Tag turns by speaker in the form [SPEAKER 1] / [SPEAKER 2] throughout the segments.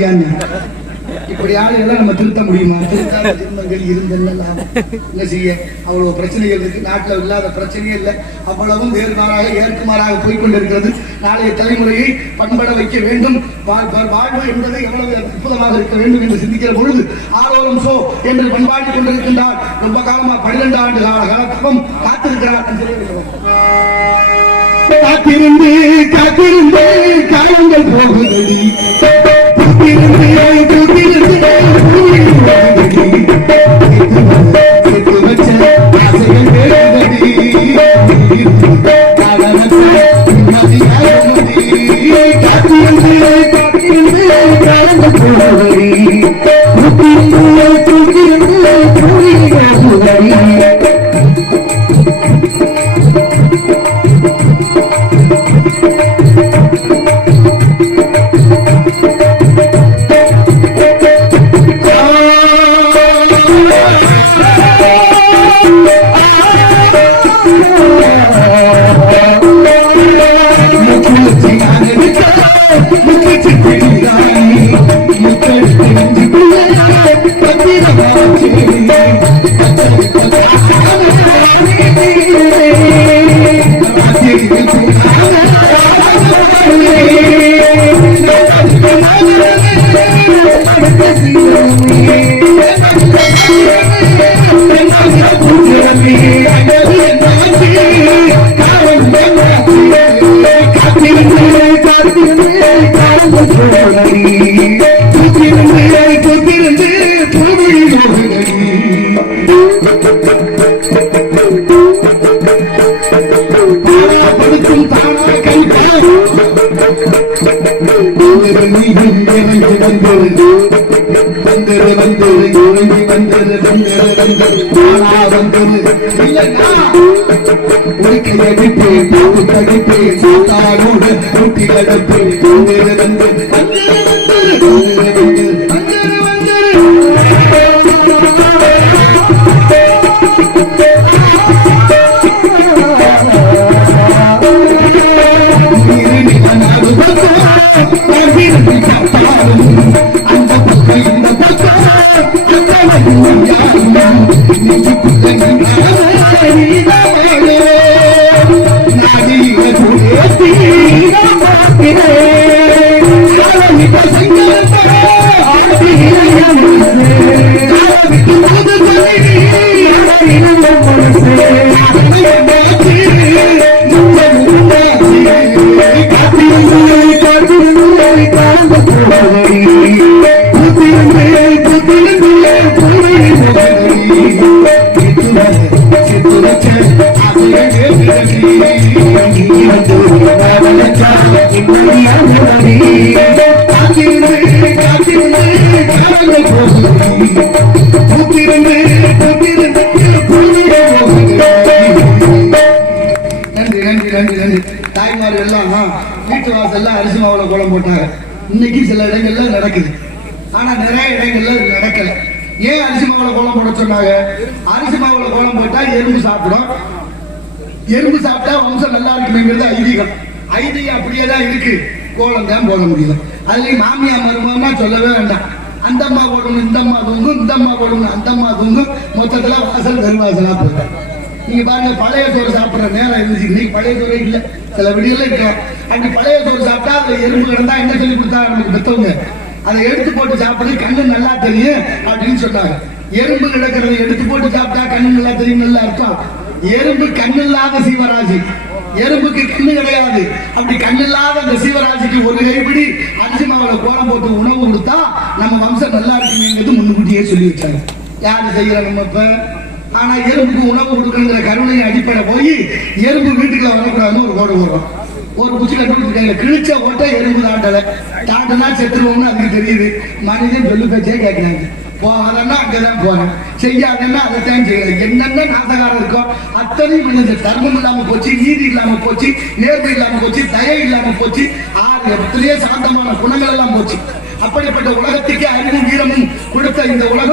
[SPEAKER 1] ஓட்டுறதுக்குள்ள இருக்கியான்னு இப்படி ஆளுகளை நம்ம திருத்த முடியுமா? திருத்தாத ஜென்மங்கள் இருந்தெல்லாம் என்ன செய்ய? அவ்வளவு பிரச்சனைகள் இருக்கு. நாட்டுல இல்லாத பிரச்சனையே இல்லை. அவ்வளவும் வேறுமாறாக ஏற்குமாறாக போய்கொண்டிருக்கிறது நாளைய தலைமுறையை பண்பட வைக்க வேண்டும். வாழ்- வாழ்- வாழ்வு என்பதை எவ்வளவு அற்புதமாக இருக்க வேண்டும் என்று சிந்திக்கிற பொழுது ஆரோலம் சோ என்று பண்பாடி கொண்டிருக்கின்றார். ரொம்ப காலமா பன்னிரண்டு ஆண்டு கால காலத்துவம் காத்திருக்கிறார் காத்திருந்து காத்திருந்து காலங்கள் போகுதடி. காத்திருந்து காத்திருந்து இல்லைன்னா உடுக்கையை விட்டு பூவு கடிப்பு சாத்தாரோடு ஊட்டி கடப்பு வந்தது வந்தது வந்தது வந்தது வந்தது வந்தது நன்றி எல்லாம் அரிசி மாவுல கோலம் போட்டாங்க. இன்னைக்கு சில இடங்கள்ல நடக்குது. ஆனா நிறைய இடங்கள்ல நடக்கல. ஏன் அரிசி மாவுல கோலம் போட சொன்னாங்க? அரிசி மாவுல கோலம் போட்டா எறும்பு சாப்பிடும். எறும்பு சாப்பிட்டா வம்சம் நல்லா இருக்குங்கிறது ஐதீகம். ஐதீகம் அப்படியே தான் இருக்கு. கோலம் தான் போட முடியும். அதுலயும் மாமியா மருமகன்னா சொல்லவே வேண்டாம். அந்த அம்மா போடணும் இந்த அம்மா தூங்கும் இந்த அம்மா போடணும் அந்த அம்மா தூங்கும். மொத்தத்துல வாசல் வெறும் வாசலா போயிடும் நீங்க பாருங்க பழைய சோறு சாப்பிடுற நேரம் இருந்துச்சு இன்னைக்கு பழைய சோறு இல்ல. சில விடியெல்லாம் இருக்கலாம் அப்படி பழைய சோறு சாப்பிட்டா அதுல எறும்பு கிடந்தா என்ன சொல்லி கொடுத்தா நமக்கு பெத்தவங்க? அதை எடுத்து போட்டு சாப்பிடுறது கண்ணு நல்லா தெரியும் அப்படின்னு சொன்னாங்க. எறும்பு கிடக்கிறத எடுத்து போட்டு சாப்பிட்டா கண்ணு நல்லா தெரியும் நல்லா அர்த்தம். எறும்பு கண்ணு இல்லாத சீவராசி. எறும்புக்கு கண்ணு கிடையாது. அப்படி கண்ணு இல்லாத அந்த சீவராசிக்கு ஒரு கைப்பிடி அரிசி மாவுல கோலம் போட்டு உணவு கொடுத்தா நம்ம வம்சம் நல்லா இருக்குமேங்கிறது முன்னுக்கூட்டியே சொல்லி வச்சாங்க. யாரு செய்யற நம்ம இப்ப? ஆனா எறும்புக்கு உணவு கொடுக்கணுங்கிற கருணையின் அடிப்படை போய் எறும்பு வீட்டுக்குள்ள வரக்கூடாதுன்னு ஒரு கோடு போடுறோம். ஒரு குச்சி கட்டி கிழிச்ச ஓட்ட எறும்பு தாண்டல தாண்டனா செத்துருவோம்னு அதுக்கு தெரியுது. மனிதன் சொல்லு பேச்சே கேட்கிறாங்க. போகாதன்னா அங்கதான் போறேன். செய்யாதன்னா அதைத்தான் செய்யணும். என்னென்ன நாசகாரம் இருக்கோ அத்தனையும் கொஞ்சம் தர்மம் இல்லாம போச்சு நீதி இல்லாம போச்சு நேர்மை இல்லாம போச்சு தயை இல்லாம போச்சு ஆறு எத்தனையோ சாந்தமான குணங்கள் எல்லாம் போச்சு. அப்படிப்பட்ட உலகத்துக்கே அறிவும் வீரமும் கொடுத்த இந்த உலகம்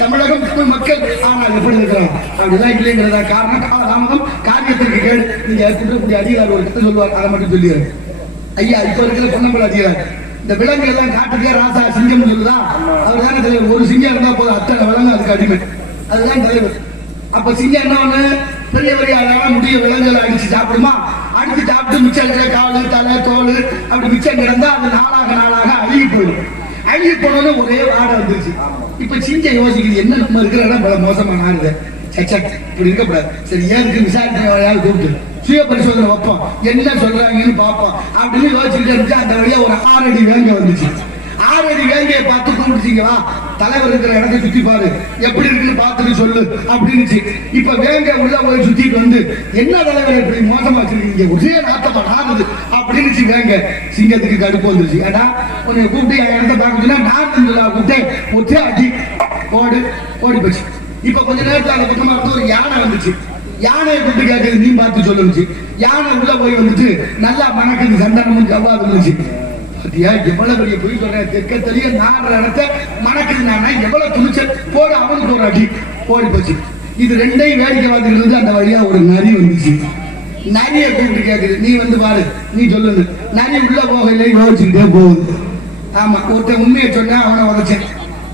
[SPEAKER 1] தமிழகம் மக்கள் ஆனால் எப்படி இருக்கிறோம் அப்படிலாம் இல்லைங்கிறதா காரணம். காலதாமதம் காரியத்திற்கு கேடு நீங்க குற்றக்கூடிய அதிகாரி ஒரு கிட்ட சொல்லுவார் அதை மட்டும் சொல்லிடுறேன். ஐயா இப்ப இருக்கிற பொன்னம்பல அதிகாரி இந்த விலங்கு எல்லாம் காட்டுக்கே ராசா சிங்கம் சொல்லுதா? அவர் தானே தலைவர். ஒரு சிங்கம் இருந்தா போதும் அத்தனை விலங்கு அதுக்கு அடிமை. அதுதான் தலைவர். அப்ப சிங்கம் என்ன ஒண்ணு? பெரிய பெரிய அழகான முடிய விலங்குகளை அடிச்சு சாப்பிடுமா? அடிச்சு சாப்பிட்டு மிச்சம் இருக்கிற காலு தலை தோல் அப்படி மிச்சம் கிடந்தா அது நாளாக நாளாக அழுகி போயிடும். அழுகி போனோன்னு ஒரே ஆடை வந்துருச்சு. இப்ப சிங்க யோசிக்குது என்ன நம்ம இருக்கிற இடம் பல மோசமான நாடுது சச்சா இப்படி இருக்கக்கூடாது சரி ஏன் விசாரணை வழியாக கூப்பிட்டு சுய பரிசோதனை வைப்போம். என்ன சொல்றாங்கன்னு பார்ப்போம். அப்படின்னு யோசிச்சுட்டு இருந்துச்சு. அந்த வழியா ஒரு ஆறு அடி வேங்க வந்துச்சு. ஆறு அடி வேங்கையை பார்த்து கூப்பிட்டுச்சிங்களா தலைவர் இருக்கிற இடத்தை சுத்தி பாரு. எப்படி இருக்குன்னு பார்த்துட்டு சொல்லு அப்படின்னுச்சு. இப்ப வேங்க உள்ள போய் சுத்திட்டு வந்து என்ன தலைவர் இப்படி மோசமா வச்சிருக்கீங்க? ஒரே நாட்டமா நாடுது அப்படின்னு வேங்க சிங்கத்துக்கு கடுப்பு வந்துருச்சு. ஏடா உன்னை கூப்பிட்டு என் இடத்த பார்க்க சொன்னா நான் சொல்லா கூப்பிட்டேன். ஒற்றே அடி. ஓடு. ஓடி போச்சு. இப்ப கொஞ்ச நேரத்துல அந்த பக்கமா இருந்து ஒரு யானை வந்துச்சு. யானையை கூப்பிட்டு கேட்குது நீ பார்த்து சொல்லுச்சு யானை உள்ள போய் வந்துட்டு நல்லா மணக்குது சந்தனமும் ஜவ்வாது இருந்துச்சு பாத்தியா எவ்வளவு பெரிய பொய் சொல்றேன் தெற்க தெரிய நான் இடத்த மணக்குது நானே? எவ்வளவு துணிச்சல். போட அவனுக்கு ஒரு அடி. ஓடி போச்சு. இது ரெண்டையும் வேடிக்கை பார்த்துட்டு அந்த வழியா ஒரு நரி வந்துச்சு. நரிய கூப்பிட்டு கேக்குது. நீ வந்து பாரு நீ சொல்லுங்க. நரி உள்ள போகல யோசிச்சுக்கிட்டே போகுது. ஆமா ஒருத்தன் உண்மையை சொன்னா அவனை உதைச்சேன்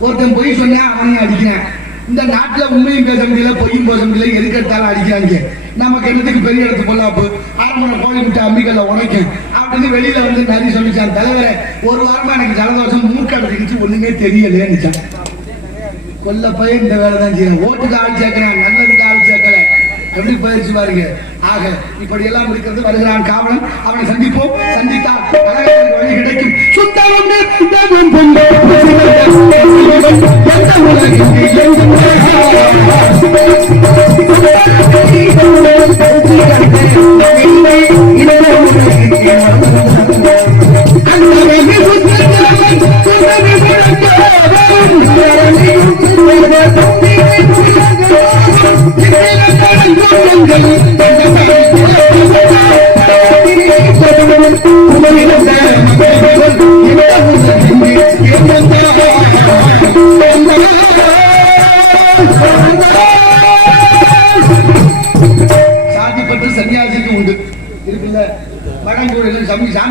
[SPEAKER 1] ஒருத்தன் பொய் சொன்னா அவனையும் அடிக்கிறேன். இந்த நாட்டுல உண்மையும் பேச முடியல பொய்யும் பேச முடியல எதுக்கு எடுத்தாலும் அடிக்கிறாங்க நமக்கு என்னத்துக்கு பெரிய இடத்து பொல்லாப்பு? அரமனை கோழி விட்டு அம்பிக்கல்ல உடைக்கும் அப்படின்னு வெளியில வந்து நரி சொல்லிச்சான் தலைவர ஒரு வாரமா எனக்கு ஜலதோஷம் மூக்கடைச்சிக்கிச்சு ஒண்ணுமே தெரியலையேன்னுச்சான் கொல்ல பையன் இந்த வேலை தான் செய்யணும் ஓட்டுக்கு ஆள் சேர்க்கிறான். நல்லது எப்படி பயிற்சி பாருங்க. ஆக இப்படி எல்லாம் இருக்கிறது வருகிறான் காவலன். அவனை சந்திப்போம். சந்தித்தா வழி கிடைக்கும். சுத்தம்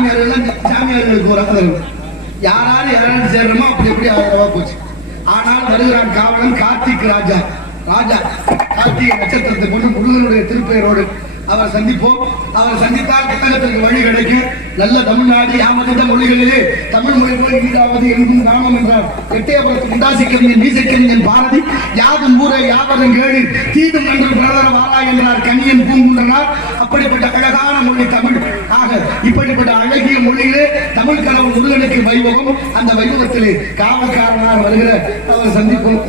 [SPEAKER 1] சாமியார்கள் சாமியார்களுக்கு ஒரு ஆதரவு யாராரு யாராரு சேர்றோமோ அப்படி எப்படி ஆதரவா போச்சு? ஆனால் வருகிறான் காவலன் கார்த்திக் ராஜா. ராஜா கார்த்திகை நட்சத்திரத்தை கொண்டு முருகனுடைய திருப்பெயரோடு அவர் சந்திப்போம். அவர் சந்தித்தால் புத்தகத்திற்கு வழி கிடைக்கும் நல்ல தமிழ்நாடு யாமதித்த மொழிகளிலே தமிழ் மொழி போல் ஈடாவது எங்கும் நாமம் என்றார். எட்டயபுரத்து உண்டாசிக்கவிஞன் வீசக்கவிஞன் பாரதி யாதும் ஊரை யாவரும் கேடு தீதும் என்று பிரதர வாரா என்றார் கண்ணியன் பூங்குன்றனார். அப்படிப்பட்ட அழகான மொழி தமிழ். இப்படிப்பட்ட அழகிய மொழியிலே தமிழ் கனவு முருகனுக்கு வைபவம் அந்த வைபவத்திலே காவல்காரனாக வருகிற அவர் சந்திப்போம்.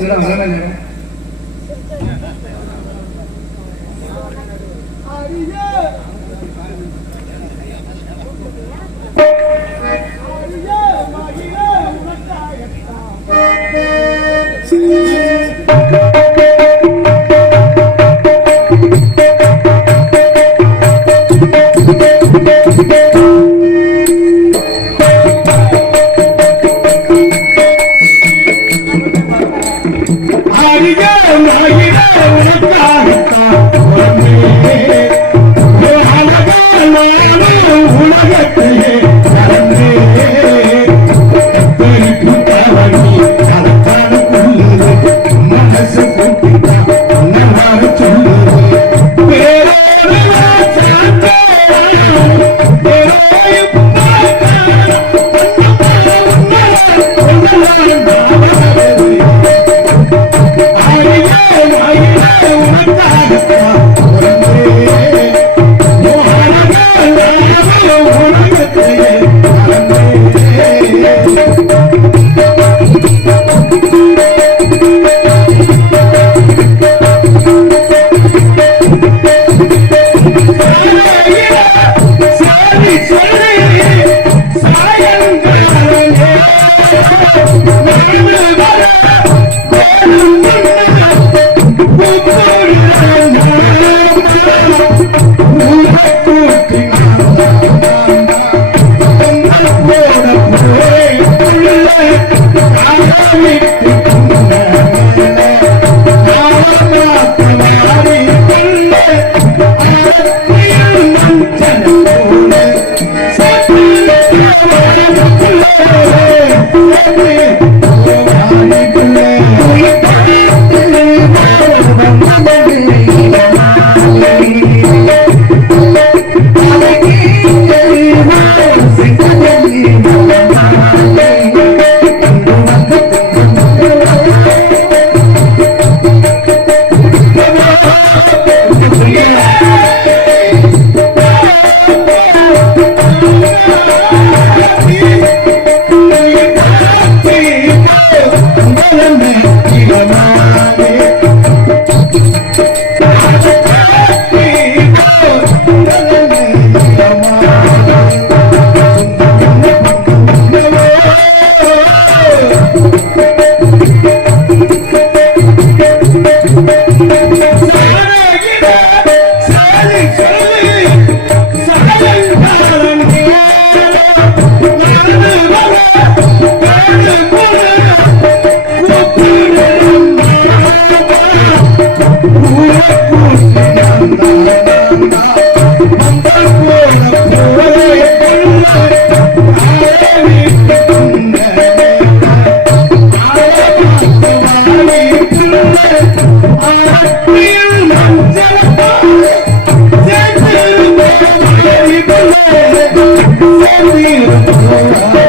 [SPEAKER 2] I'm not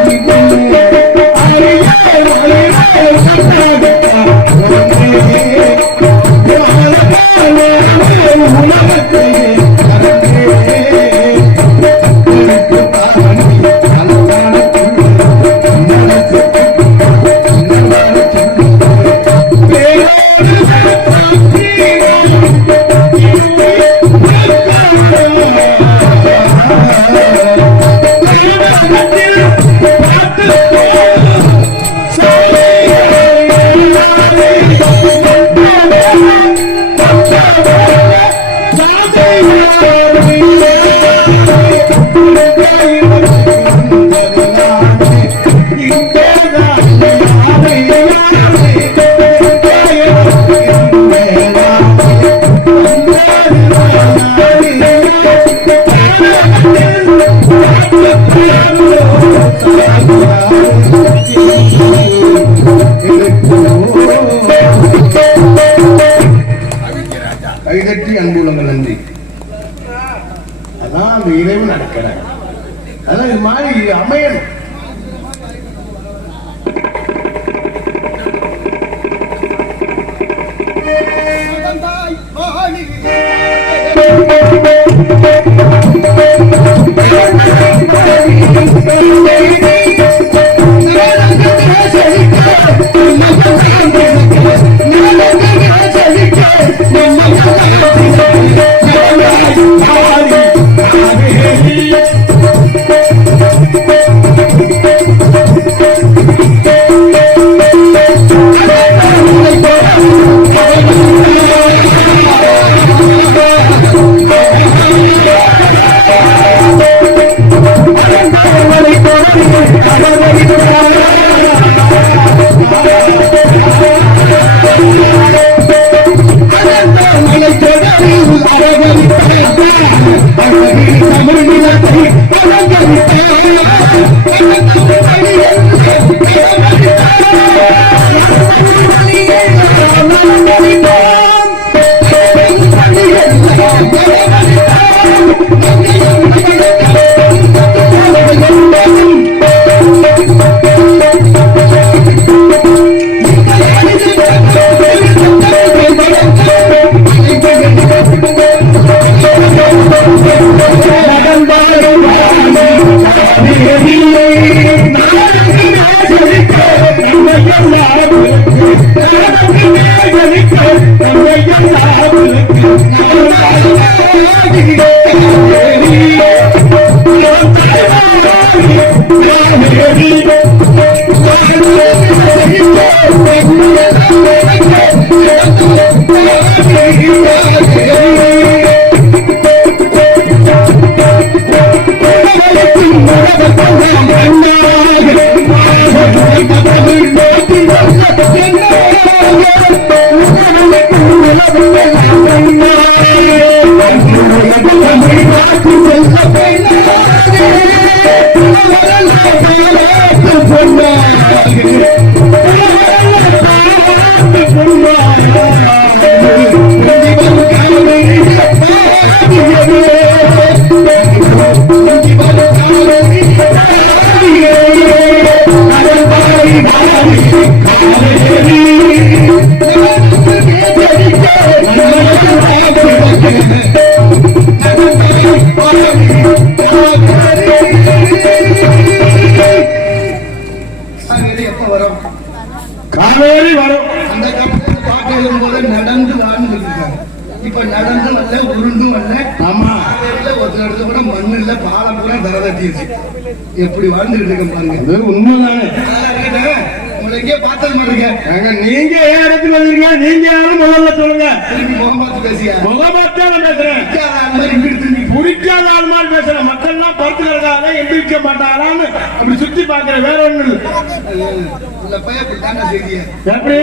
[SPEAKER 1] கைதட்டி அன்புலங்கள் நன்றி அதான் அந்த இறைவன் நடக்கிறார் அதான் இது மாதிரி அமையணும் Thank you. সাধারণ
[SPEAKER 2] காவேரி வரும்
[SPEAKER 1] அந்த காலத்துல பாட்டு எழுதும்போது நடந்து வாழ்ந்து இருக்காங்க இப்ப நடந்து வரல உருண்டும் வரல
[SPEAKER 2] ஆமா.
[SPEAKER 1] ஒருத்தர் இடத்துல கூட மண்ணு இல்ல பாலம் பூரா தர எப்படி வாழ்ந்துட்டு பாருங்க.
[SPEAKER 2] உண்மைதானே?
[SPEAKER 1] நல்லா இருக்கேன். உங்களை எங்கேயோ பார்த்தது மாதிரி
[SPEAKER 2] ஏங்க, நீங்க ஏன் இடத்துல இருக்கீங்க நீங்க யாரும் முதல்ல சொல்லுங்க.
[SPEAKER 1] திரும்பி முகம் பார்த்து பேசியா?
[SPEAKER 2] முகமத்தே நான் பேசுறேன்.
[SPEAKER 1] பிடிக்காத ஆள் மாதிரி இங்கிட்டு திரும்பி
[SPEAKER 2] பிடிக்காத ஆள் மாதிரி பேசுறேன் மக்கள் எல்லாம் படுத்து கிடக்காத எந்திரிக்க மாட்டாரான்னு அப்படி சுத்தி பாக்குறேன் வேற ஒண்ணு எப்படி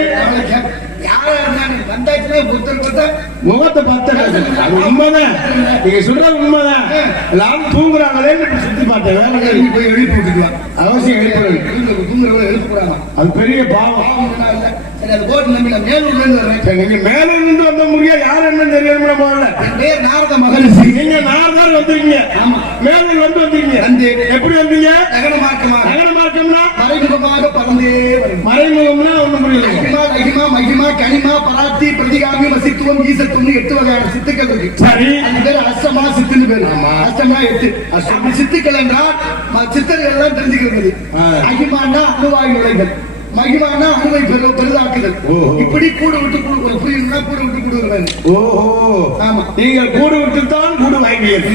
[SPEAKER 2] முகத்தை பார்த்து உண்மைதான். நீங்க சொல்றது உண்மைதான். எல்லாரும் தூங்குறாங்களேன்னு இப்படி சுத்தி பார்த்தேன். வேற.
[SPEAKER 1] போய் எழுப்பி விட்டுக்கலாம்
[SPEAKER 2] அவசியம் எழுப்புறது
[SPEAKER 1] தூங்குறவங்க எழுப்பக்கூடாது
[SPEAKER 2] அது பெரிய பாவம்.
[SPEAKER 1] மேலூர்ல இருந்து
[SPEAKER 2] வந்த முடியா யார் என்ன முதல்ல
[SPEAKER 1] என் பேர் நாரத மகரிஷி.
[SPEAKER 2] நீங்க நான் தார் வந்திருக்கீங்க.
[SPEAKER 1] ஆமா.
[SPEAKER 2] மேலே வந்து வந்திருக்கீங்க.
[SPEAKER 1] வந்து.
[SPEAKER 2] எப்படி வந்தீங்க?
[SPEAKER 1] நகர மார்க்கமா?
[SPEAKER 2] நகர மார்க்கம்னா?
[SPEAKER 1] மறைமுகமாக பறந்தே
[SPEAKER 2] மறைமுகம்னா ஒண்ணும் புரியல.
[SPEAKER 1] மகிமா லகிமா மகிமா கனிமா பராத்தி பிரதிகாமி வசித்துவம் ஈசத்துவம் எட்டு வகையான சித்துக்கள் இருக்கு.
[SPEAKER 2] சரி.
[SPEAKER 1] பேர் அஷ்டமா சித்துன்னு பேரு. அஷ்டமா எட்டு. அப்படி சித்துக்கள் என்றால் ம- சித்தர்கள் எல்லாம் தெரிஞ்சுக்கிறது.
[SPEAKER 2] ஆ.
[SPEAKER 1] மகிமானா அணுவாய் நுழைதல். மகிமானா அணுவை பெரு பெரிதாக்குதல். இப்படி கூடு விட்டு கூடு புரியுதுன்னா கூடு விட்டு கூடுவேன்
[SPEAKER 2] ஓஹோ.
[SPEAKER 1] ஆமா.
[SPEAKER 2] நீங்க கூடு விட்டுத்தான் கூடு வாங்கியது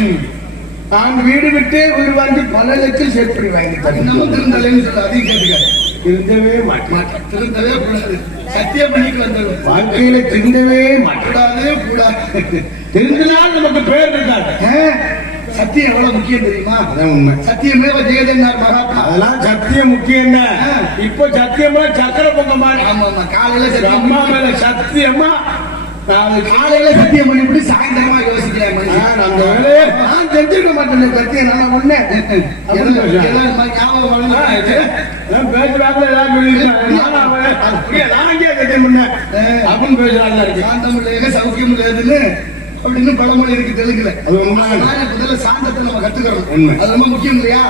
[SPEAKER 2] நான் வீடு விட்டு வீடு வாங்கி பல லட்சம் சேர்த்து வாங்கி
[SPEAKER 1] இன்னமும் திருந்தலைன்னு சொல்ல அதையும் கேட்டுக்க
[SPEAKER 2] திருந்தவே மாட்டேன்.
[SPEAKER 1] திருந்தவே கூடாது. சத்தியம் பண்ணிக்கு வந்தது.
[SPEAKER 2] வாழ்க்கையில திருந்தவே மாட்டேன்.
[SPEAKER 1] கூடாதே கூடாது.
[SPEAKER 2] திருந்தினால் நமக்கு பேர் இருக்காது.
[SPEAKER 1] சத்தியம் எவ்வளவு முக்கியம் தெரியுமா?
[SPEAKER 2] அதான் உண்மை.
[SPEAKER 1] சத்தியமே ஜெயதன்னார் மகாத்மா
[SPEAKER 2] அதெல்லாம் சத்தியம் முக்கியம் தான் இப்போ சத்தியமா சக்கர பொங்கமா
[SPEAKER 1] ஆமா ஆமா காலையில
[SPEAKER 2] அம்மா மேல சத்தியமா?
[SPEAKER 1] காலையில சத்தியம் பண்ணிவிட்டு சாயந்தரமா யோசிக்கிறேன்.
[SPEAKER 2] அந்த வேலையை. நான் செஞ்சிருக்க மாட்டேன் சத்தியம் நல்லா ஒண்ணு
[SPEAKER 1] எல்லாம் எல்லாம் மாதிரி.
[SPEAKER 2] பேசுறாங்க ஏதாவது சொல்லியிருக்காங்க. நானா நான் சத்தியம் பண்ணேன். அப்படின்னு பேசுறாங்க
[SPEAKER 1] சௌக்கியம் இல்லைன்னு அப்படின்னு பழமொழி இருக்கு தெலுங்குல.
[SPEAKER 2] அது
[SPEAKER 1] முதல்ல சாந்தத்தை நம்ம கத்துக்கிறோம். அது ரொம்ப முக்கியம் இல்லையா.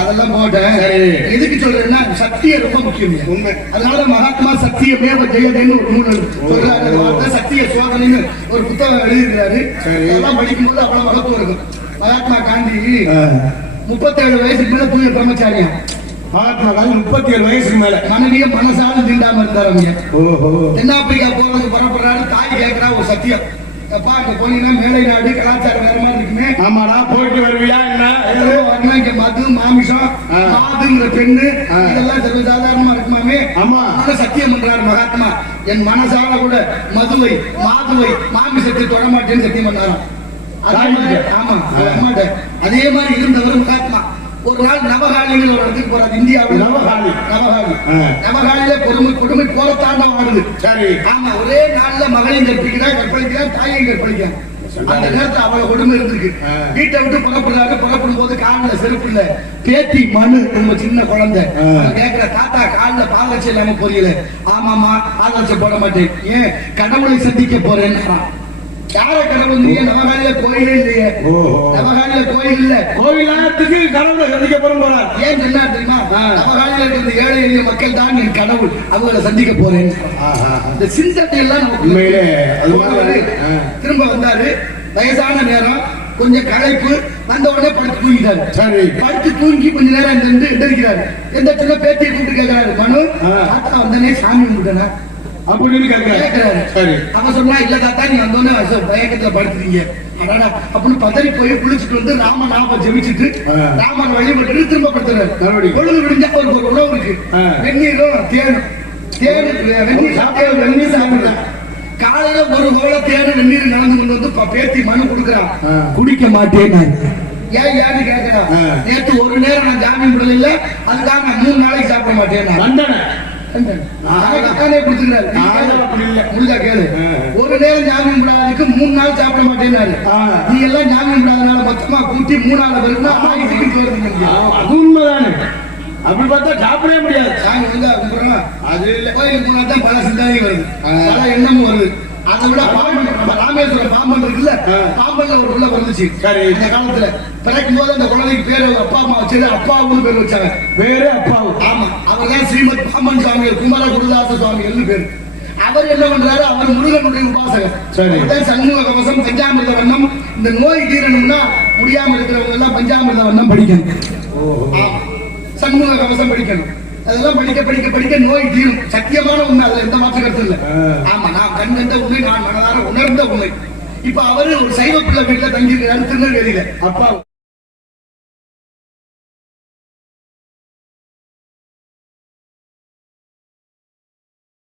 [SPEAKER 1] அதெல்லாம் போட்டேன். எதுக்கு சொல்றேன்னா சத்தியம் ரொம்ப முக்கியம்?
[SPEAKER 2] உண்மை.
[SPEAKER 1] அதனால மகாத்மா சத்தியமே ஜெயதேன்னு ஒரு நூல். சொல்றாரு சத்திய சோதனைன்னு ஒரு புத்தகம் எழுதியிருக்கிறாரு. அதெல்லாம் படிக்கும்போது அவ்வளவு மகத்துவம் இருக்கும் மகாத்மா காந்தி முப்பத்தேழு வயசுக்கு மேல தூய பிரம்மச்சாரியா?
[SPEAKER 2] மகாத்மா காந்தி முப்பத்தி ஏழு வயசுக்கு மேல.
[SPEAKER 1] மனைவிய மனசால தீண்டாம இருந்தார்
[SPEAKER 2] ஓஹோ.
[SPEAKER 1] தென்னாப்பிரிக்கா போறதுக்கு புறப்படுறாரு. தாய் கேட்கிறா ஒரு சத்தியம். அங்க போனீங்கன்னா மேலை நாடு கலாச்சாரம் வேற மாதிரி இருக்குமே
[SPEAKER 2] ஆமாடா போயிட்டு வருவியா என்ன
[SPEAKER 1] வரணும் இங்க மது மாமிசம். மாதுங்கிற பெண்ணு. இதெல்லாம் சர்வசாதாரணமா இருக்குமாமே
[SPEAKER 2] ஆமா.
[SPEAKER 1] சத்தியம் பண்றாரு மகாத்மா என் மனசால கூட மதுவை மாதுவை மாமிசத்தை தொட மாட்டேன்னு சத்தியம் பண்ணாராம் அதே மாதிரி ஆமா. அதே மாதிரி இருந்தவர் மகாத்மா ஒரு நாள் நவகாலிகள் ஒரு இடத்துக்கு போறாரு இந்தியாவில். நவகாலி.
[SPEAKER 2] ஆ.
[SPEAKER 1] நவகாலியில கொடுமை கொடுமை போலத்தாண்டம் ஆடுது.
[SPEAKER 2] சரி.
[SPEAKER 1] ஆமா ஒரே நாள்ல மகளையும் கற்பிக்கிறான் கற்பழிக்கிறான் தாயையும் கற்பிக்கிறான் அந்த நேரத்துல அவள கொடுமை இருந்திருக்கு. வீட்டை விட்டு புறப்படுறாரு. புறப்படும் போது காலில் செருப்பு இல்ல. பேத்தி மனு ரொம்ப சின்ன குழந்தை. கேக்குற தாத்தா கால்ல பாதரட்சை இல்லாம புரியல ஆமாமா பாதரட்சை போட மாட்டேன். ஏன்? கடவுளை சந்திக்க போறேன்னு யார கடவுள் நீங்க நவகாலியில கோயிலே இல்லையே
[SPEAKER 2] ஓஹோ.
[SPEAKER 1] கோயில் இல்ல
[SPEAKER 2] கோவிலாத்துக்கு கடவுளை சந்திக்க போறோம் போறார்
[SPEAKER 1] ஏன் என்ன தெரியுமா
[SPEAKER 2] ஆ.
[SPEAKER 1] இருக்கிற ஏழை எளிய மக்கள் தான் என் கடவுள் அவங்களை சந்திக்க போறேன் இந்த சிந்தனை எல்லாம்
[SPEAKER 2] உண்மையிலே அது
[SPEAKER 1] போனவரு திரும்ப வந்தாரு வயசான நேரம் கொஞ்சம் களைப்பு வந்த உடனே படுத்து தூங்கிட்டாரு
[SPEAKER 2] சரி.
[SPEAKER 1] படுத்து தூங்கி கொஞ்ச நேரம் நின்று எந்திரிக்கிறாரு எந்த சின்ன பேத்தியை கூப்பிட்டு கேட்கிறாரு மனு
[SPEAKER 2] ஆ.
[SPEAKER 1] தாத்தா வந்தனே சாமி கும்பிட்டனா
[SPEAKER 2] அப்படின்னு
[SPEAKER 1] கேட்கிறாரு
[SPEAKER 2] சரி.
[SPEAKER 1] அவ சொன்னா இல்ல தாத்தா நீ வந்தோடனே பயக்கத்துல படுத்துறீங்க அப்படின்னு பதறி போய் குளிச்சுட்டு வந்து ராம நாம ஜெபிச்சுட்டு. ராமன் வழிபட்டு திரும்ப படுத்துறாரு. பொழுது விடிஞ்சா ஒரு ஒரு உணவு இருக்கு.
[SPEAKER 2] ஆ.
[SPEAKER 1] வெந்நீரும் தேனும் தேனு வெந்நீர் சாப்பிட்டு வெந்நீர் சாப்பிடுறேன் காலையில ஒரு கோல தேனு வெந்நீர் நடந்து கொண்டு வந்து பேத்தி மனு கொடுக்குறான். குடிக்க மாட்டேன் ஏன் ஏன்னு கேட்கிறான். நேத்து ஒரு நேரம் நான் ஜாமீன் விடல அதுக்காக நான் மூணு நாளைக்கு சாப்பிட மாட்டேன் ஒரு நேரம் ஜாமீன் விடாததுக்கு மூணு நாள் சாப்பிட மாட்டேன்னாரு. நீ எல்லாம் ஜாமீன் விடாதனால மொத்தமா கூட்டி ஆயிரத்துக்கு சோறு திங்க
[SPEAKER 2] அது உண்மைதானே. அப்படி பார்த்தா சாப்பிடவே முடியாது.
[SPEAKER 1] சாமி வந்து
[SPEAKER 2] அது இல்ல.
[SPEAKER 1] கோயிலுக்கு போனா தான் பல சிந்தனை வருது. பல எண்ணமும் வருது. அதை விட பாம்பன் நம்ம ராமேஸ்வரம் பாம்பன் இருக்குல்ல. பாம்பன்ல ஒரு உள்ள வந்துச்சு. அந்த காலத்துல பிறக்கும் போது அந்த குழந்தைக்கு பேரு அப்பா அம்மா வச்சது அப்பாவுன்னு பேர் வச்சாங்க.
[SPEAKER 2] வேற அப்பாவு.
[SPEAKER 1] ஆமா. அவர் தான் ஸ்ரீமத் பாம்பன் சுவாமிகள் குமார குருதாச சுவாமிகள்னு பேரு. அவர் என்ன பண்றாரு? அவர் முருகனுடைய உபாசகர். சண்முக கவசம் பஞ்சாமிர்த வண்ணம். இந்த நோய் தீரணும்னா முடியாம இருக்கிறவங்க எல்லாம் பஞ்சாமிர்த வண்ணம் படிக்கணும். சண்முக கவசம் படிக்கணும். அதெல்லாம் படிக்க படிக்க படிக்க நோய் தீரும். சத்தியமான உண்மை அதுல எந்த மாற்று கருத்து இல்ல. ஆமா நான் கண் கண்ட உண்மை நான் மனதார உணர்ந்த உண்மை. இப்ப அவரு ஒரு சைவ பிள்ளை வீட்டுல தங்கி இருக்காரு திருநெல்வேலியில.
[SPEAKER 2] அப்பா